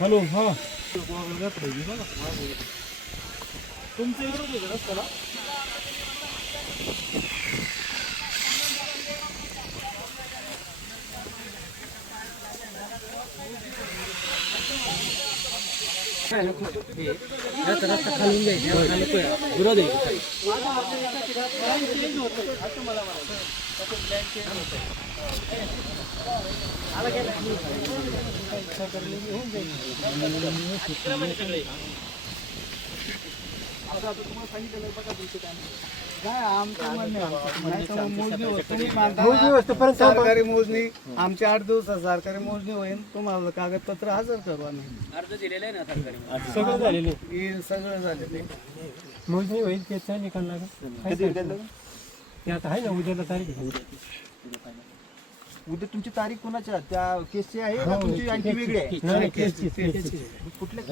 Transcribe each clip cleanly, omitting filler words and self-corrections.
Hello हा तुमच्या इकडे होते का रस्त्याला? रस्ता खालून जायचं विरोध आहे. सरकारी मोजणी आमची 8 दिवसात सरकारी मोजणी होईल. तुम्हाला कागदपत्र हजर करू आम्ही. अर्ज दिलेला आहे ना सरकारी. सगळं झालेलं हे सगळं झालेलं मोजणी होईल त्याचा निकाल लागेल. ते आता आहे ना उद्याला तारीख आहे. उद्या तुमची तारीख कोणाच्या त्या केसची आहे का तुमची आणखी वेगळी आहे? नाही, केसची. कुठल्या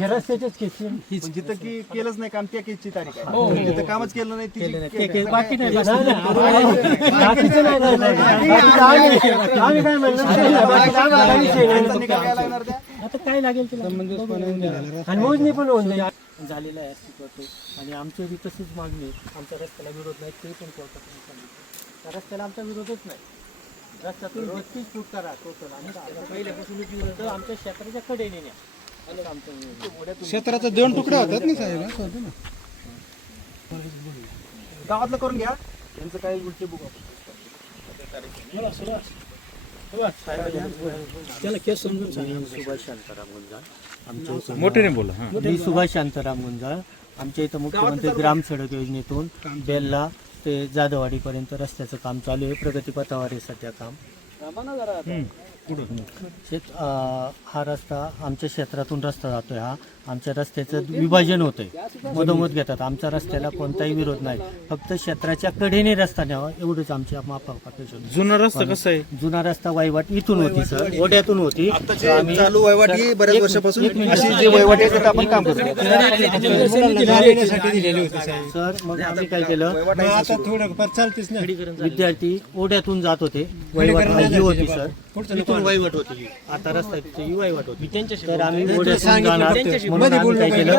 या रस्त्याच्याच केसची. पण जिथं की केलंच नाही काम त्या केसची तारीख आहे. जिथं कामच केलं नाही ती बाकी नाही बाकीचं नाही आम्ही काय म्हणलं निकाल घ्यायला लागणार त्या. आता काय लागेल तिला आणि मोजणी पण होऊन जाईल. झालेला आहे अस्तित्वात आणि आमची बी तशीच मागणी आहे. आमच्या रस्त्याला विरोध नाही ते पण कोर्टातून सांगितलं. त्या रस्त्याला आमचा विरोधच नाही. रस्त्यातून 32 फूट करा टोटल आणि पहिल्यापासूनच विरोध आमच्या क्षेत्राच्या कडेने न्या. क्षेत्राचा 2 तुकडे होतात ना साहेब. गावातलं करून घ्या त्यांचं काही गोष्टी बघू. त्याला केस समजून सांगा. सुभाष शांताराम गुंजाळ मोठ्याने बोला. मी सुभाष शांताराम गुंजाळ. आमच्या इथं मुख्यमंत्री ग्राम सडक योजनेतून बेल्ला ते जाधववाडीपर्यंत रस्त्याचं काम चालू आहे. प्रगतीपथावर आहे सध्या काम. हा रस्ता आमच्या क्षेत्रातून रस्ता जातोय. हा आमच्या रस्त्याचं विभाजन होतंय. मधोमध घेतात. आमच्या रस्त्याला कोणताही विरोध नाही. फक्त क्षेत्राच्या कडेने रस्ता न्यावा एवढंच आमच्या माफक. जुना रस्ता कसा आहे? जुना रस्ता वाईवाट इथून होती सर, ओढ्यातून होती. चालू वहिवाटी बऱ्याच वर्षापासून अशी जी वहिवाटी आहे त्यात आपण काम करतो. सर मग आम्ही काय केलं, चालतेच ना. विद्यार्थी ओढ्यातून जात होते. वहिवाट ही होती सर, इथून वहिवाट होती. आता रस्ता ही वहिवाट होती. तर आम्ही ओढ्यातून जाणार म्हणून आम्ही काय केलं,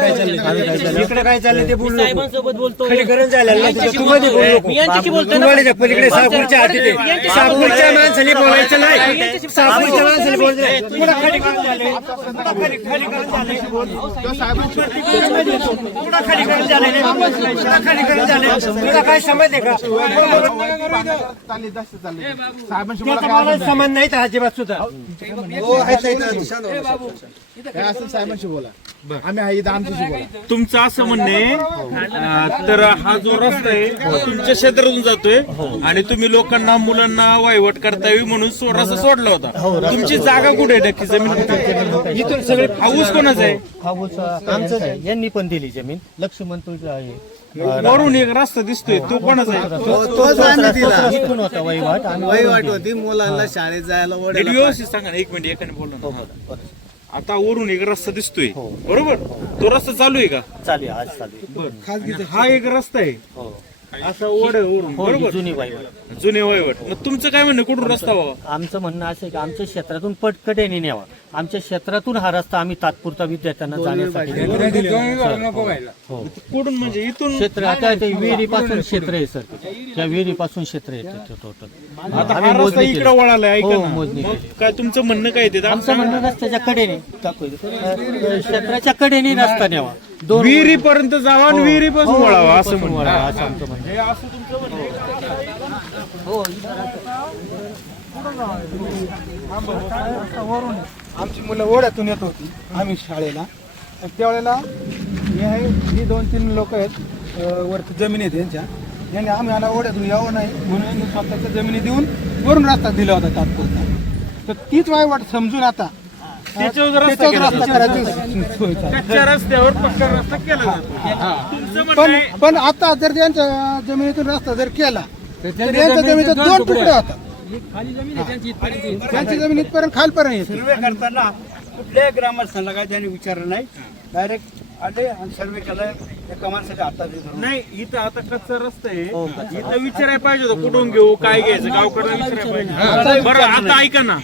इकडे काय चाललंय ते बोललो. साहेबांसोबत बोलतो. खडीकरण झालेलं तू मध्ये बोलू नको. मी यांच्याशी बोलतोय ना. तुम्हाला पलीकडे सापूरच्या हाती दे. सापूरच्या माणसाने बोलायचं नाही. सापूरच्या माणसाने बोलायचं नाही. पुढं खडीकरण झालंय. खडीकरण झालंय. पुढं खडीकरण झालंय. पुढं खडीकरण झालंय. तुला काय समजते का? त्याचा मला समान नाही तर अजिबात सुद्धा. साहेबांशी बोला. आम्ही आहे इथं आमच्याशी बोला. तुमचं असं म्हणणे तर हा जो रस्ता आहे तुमच्या क्षेत्रातून जातोय आणि तुम्ही लोकांना मुलांना वायवट करता यावी म्हणून रस्ता सोडला होता. तुमची जागा कुठे आहे नक्की? जमीन इथून सगळे हाऊस कोणाचं आहे? हाऊस आमचंच आहे. यांनी पण दिली जमीन. लक्ष्मण तुझं आहे. वरून एक रस्ता दिसतोय तो कोणाचा आहे? इथून होता वहिवाट. वहिवाट होती मुलांना शाळेत जायला नीट व्यवस्थित सांगा ना. एक मिनिट एकाने बोललो ना. आता वरून एक रस्ता दिसतोय बरोबर, तो रस्ता चालू आहे का? चालू आहे, आज चालू आहे. हा एक रस्ता आहे हो असा ओढ आहे वरून हो, बरोबर, जुनी वहिवाट. जुने वयवट. मग तुमचं काय म्हणणं कुठून रस्ता व्हावा? आमचं म्हणणं असं आहे की आमच्या क्षेत्रातून पटकटेने न्यावा. आमच्या क्षेत्रातून हा रस्ता आम्ही तात्पुरता विद्यार्थ्यांना जाण्यासाठी हो. कुठून म्हणजे इथून? क्षेत्र आता ते विहिरीपासून क्षेत्र आहे सर. त्या विहिरीपासून क्षेत्र येते टोटल. आता हा रस्ता इकडे वळालाय ऐका हो, ना. मोजणी मग केली. काय तुमचं म्हणणं काय ते? आमचं म्हणणं रस्त्याच्या कडेने क्षेत्राच्या कडेने रस्ता न्यावा. दोन विहिरीपर्यंत जावा आणि विहिरीपासून वळावा असं म्हणणं. वळावा, असं आमचं म्हणणं. हे असं तुमचं म्हणणं आहे का? आमची मुलं ओढ्यातून येत होती आम्ही शाळेला. त्यावेळेला हे आहे ही 2-3 लोक आहेत वरती जमिनी आहेत यांच्या. यांनी आम्हाला ओढ्यातून यावं नाही म्हणून यांनी स्वतःच्या जमिनी देऊन वरून रस्ता दिला होता तात्पुरता. तर तीच वायवाट समजून आता त्याच्यावर रस्ता रस्ता करायची सोय चालू. कच्च्या रस्त्यावर पक्का रस्ता केला जातो. तुमचं म्हणणं आहे पण आता जर त्यांच्या जमिनीतून रस्ता जर केला तर त्यांच्या जमिनीत 2 तुकडे होतात. त्यांची जमीन इथपर्यंत खालपर्यंत येते. सर्वे करताना कुठल्याही ग्रामस्थांना काय त्यांनी विचारलं नाही. डायरेक्ट आले आणि सर्वे केला. एका माणसाच्या हातात धरून. नाही, इथं आता कच्चा रस्ता आहे. इथं विचारायला पाहिजे होतं कुठून घेऊ काय घ्यायचं, गावकडनं विचारायला पाहिजे. बरं आता ऐका ना,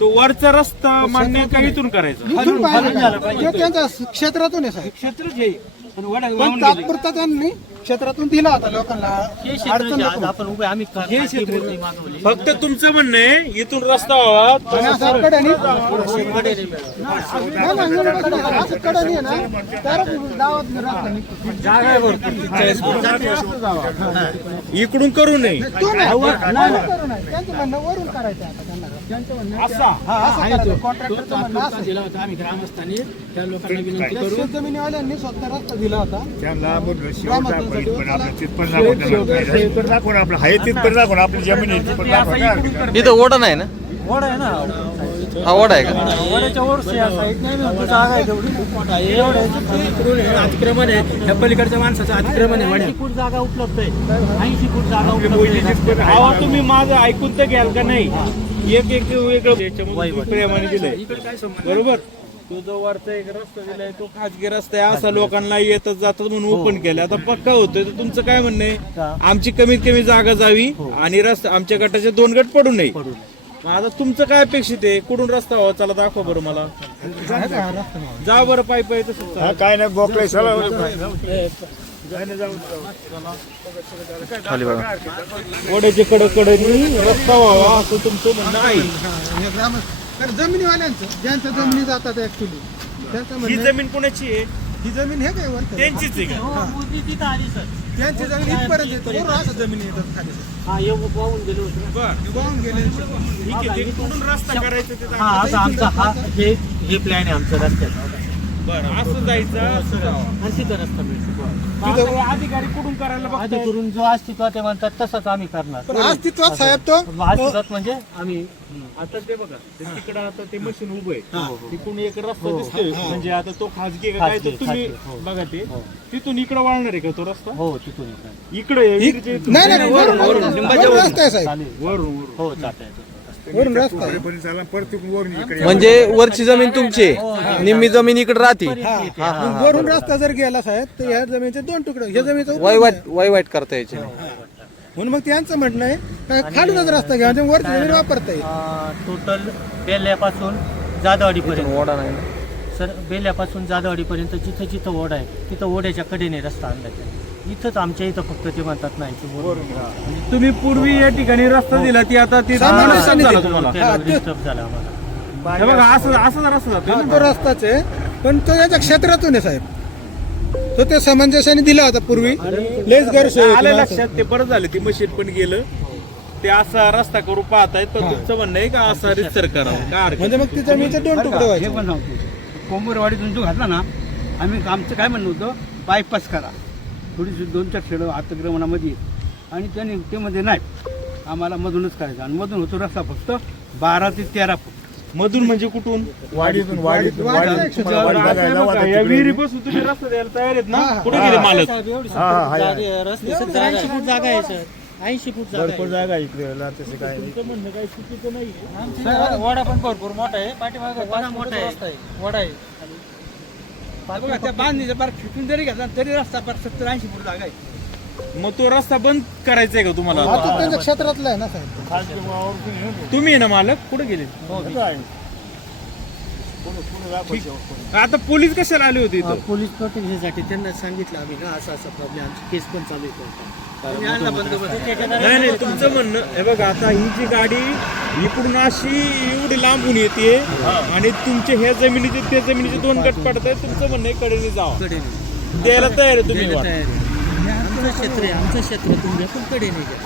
तो तो वरचा रस्ता मान्य का इथून करायचा? इथून पाहिलं का? ते त्यांच्या क्षेत्रातून आहे साहेब. क्षेत्रच हे पण वडा पण वाहून गेले. तात्पुरता त्यांनी क्षेत्रातून दिला होता लोकांना. हे क्षेत्र जे आज आपण उभे आम्ही मूर्ती मागवली फक्त तुमचं म्हणणं आहे इथून रस्ता व्हावा. आणि असं कडेने कडेने मिळालं. नाही, नाही, एवढं बसलं का? असं कडेने आहे ना, तरच गावात रस्ता निघतो. जागा आहे भरपूर. इकडून करू नये तो नाही, नाही करू नये. त्यांचं म्हणणं वरून करायचं आता त्यांना. त्यांचं म्हणणं असा हा, असं करायचं. कॉन्ट्रॅक्टरचं म्हणणं असं. दिला होता आम्ही ग्रामस्थांनी त्या लोकांना विनंती करू. शेतजमिनीवाल्यांनी स्वतः रस्ता दिला होता. इथं ओढा नाही ना? ओढा आहे ना, हा ओढा आहे का? ओढ्याच्या वर साईड नाही ना, जागा आहे तेवढी. अतिक्रमण आहे, त्या पलीकडच्या माणसाचं अतिक्रमण आहे. 80 फूट जागा उपलब्ध आहे. 80 फूट जागा उपलब्ध आहे. अहो तुम्ही माझं ऐकून तर घ्याल का नाही? एक एक वेगळं याच्यामध्ये प्रेमाने दिलंय बरोबर. तो जो वरचा एक रस्ता दिलाय तो खाजगी रस्ता आहे, असा लोकांना येतच जातात म्हणून ओपन केलं. आता पक्का होतोय तर तुमचं काय म्हणणं आहे? आमची कमीत कमी जागा जावी आणि रस्ता आमच्या गटाचे 2 गट पडू नये. मग आता तुमचं काय अपेक्षित आहे? कुठून रस्ता व्हावा? चला दाखवा बरं मला. जा बरं पायी पायी तसं काय नाही बोकले खाली बघा. ओढ्याच्या कडकडनी रस्ता व्हावा असं तुमचं म्हणणं आहे. हे कारण जमिनीवाल्यांचं ज्यांच्या जमिनी जातात ऍक्च्युली त्यांचं ही म्हणणं जमीन कोणाची आहे? ही जमीन हे काय वरती त्यांचीच आहे का? हो, मोदी तिथं आली सर. त्यांची जमीन इथपर्यंत येते. वरून असं जमिनी येतात खाली. हा येऊ वाहून गेलो होतो. बरं वाहून गेले. ठीक आहे. ते कुठून रस्ता करायचा ते हा आता आमचा हे प्लॅन आहे आमचा रस्त्याचा. बरं असं जायचं असं जावं. आणि तिथं रस्ता मिळतो. तिथं अधिकारी कुठून करायला आधी बघताय? करून जो अस्तित्वात ते म्हणतात तसंच आम्ही करणार. पण अस्तित्वात साहेब तो अस्तित्वात म्हणजे आम्ही आता ते बघा ते तिकडं आता ते मशीन उभं आहे. तिकडून एक रस्ता दिसतोय म्हणजे आता तो खाजगी का काय तर तुम्ही बघा ते तिथून इकडं वळणार आहे का तो रस्ता? हो तिथून इकडे. इकडे नाही नाही वरून रस्ता आहे साहेब. चालेल. वरून हो चालतंय. वरून रस्ता आहे. म्हणजे वरची जमीन तुमची आहे, निम्मी जमीन इकडे राहते. मग वरून रस्ता जर गेला साहेब तर ह्या जमिनीचे 2 तुकडे. ह्या जमिनीचा उपयोग वयवाट करता यायचे नाही. म्हणून मग त्यांचं म्हणणं आहे काय खालूनच रस्ता घ्या म्हणजे वरची जमीन वापरता येईल. टोटल बेल्यापासून जाधववाडीपर्यंत ओढा नाही ना? सर बेल्यापासून जाधववाडीपर्यंत जिथं जिथं ओढा आहे तिथं ओढ्याच्या कडेने रस्ता आणला आहे. इथंच आमच्या इथं फक्त ते म्हणतात नाही की वरून. तुम्ही पूर्वी या ठिकाणी रस्ता दिला ती आता ती सामान्य झाला तुम्हाला. डिस्टर्ब झाला आम्हाला. हे बघा असं असं रस्ता जातोय हा, ना. तो रस्ताच आहे पण तो याच्या क्षेत्रातून आहे साहेब. तो ते समंजसाने दिला होता पूर्वी. लेस गैरसोय होती आलं ना लक्षात ते बरं झालं ती मशीन पण गेलं. ते असा रस्ता करू पाहतायत पण तुमचं म्हणणं आहे का असा रितसर करावं का हरकत म्हणजे मग ती जमिनीचे 2 तुकडे हे व्हायचे. पण सांगतो कोंबरवाडीतून जो घातला ना आम्ही आमचं काय म्हणणं होतं बायपास करा थोडीशी 2-4 खेळं अतिक्रमणामध्ये आणि त्याने ते मध्ये नाही आम्हाला मधूनच करायचं आणि मधून होतो रस्ता फक्त 12 ते 13 फूट. मधून म्हणजे कुठून? वाडीतून या विहिरीपासून तुम्ही रस्ता द्यायला तयार आहेत ना? कुठे गेले मालक? साहेब, एवढी रस्ते 80 फूट जागा आहे सर. 80 फूट जागा आहे. जागा इकडे तसे काय तुमचं म्हणणं काही चुकीचं नाही. आमचा वडा पण भरपूर मोठा आहे. पाठीमागे वडा मोठा आहे. वडा आहे. बघा त्या बांधणीचं पार खिचून जरी घेतला तरी रस्ता पार 70-80 फूट जागा आहे. मग तो रस्ता बंद करायचा आहे का तुम्हाला? आता त्यांच्या क्षेत्रातला आहे ना साहेब. तुम्ही आहे ना मालक? कुठे गेले? आता पोलीस कशाला आले होते इथं? पोलीस प्रोटेक्शनसाठी त्यांना सांगितलं आम्ही ना असा प्रॉब्लेम आमची केस पण चालू आहे. नाही नाही तुमचं म्हणणं हे बघा आता ही जी गाडी इकडून अशी एवढी लांबून येते आणि तुमचे ह्या जमिनीचे त्या जमिनीचे 2 गट पडत आहेत. तुमचं म्हणणं आहे कडेने जावं द्यायला तयार आहे तुम्ही. आमचं क्षेत्र आहे. आमचं क्षेत्र तुमच्या पण कडेने घ्या.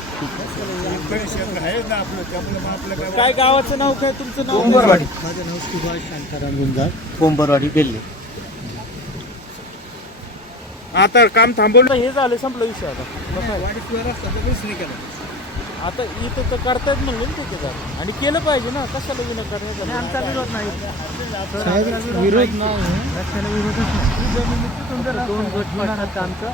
काय गावाचं नाव काय तुमचं नाव? माझं नाव सुभाष शांताराम गुंजाळ, कोंबरवाडी बेल्ले. आता काम थांबवलं हे झालं संपलं विषय. आता वाडीशिवाय रस्ता तर काहीच नाही केला. आता इथं तर करतायत म्हणलं ना तिथे झालं आणि केलं पाहिजे ना. कशाला विना करण्याचा आमचा विरोध नाही. साहेब विरोध नाही. रस्त्याला विरोधच नाही. 2 गट पडतात आमचं.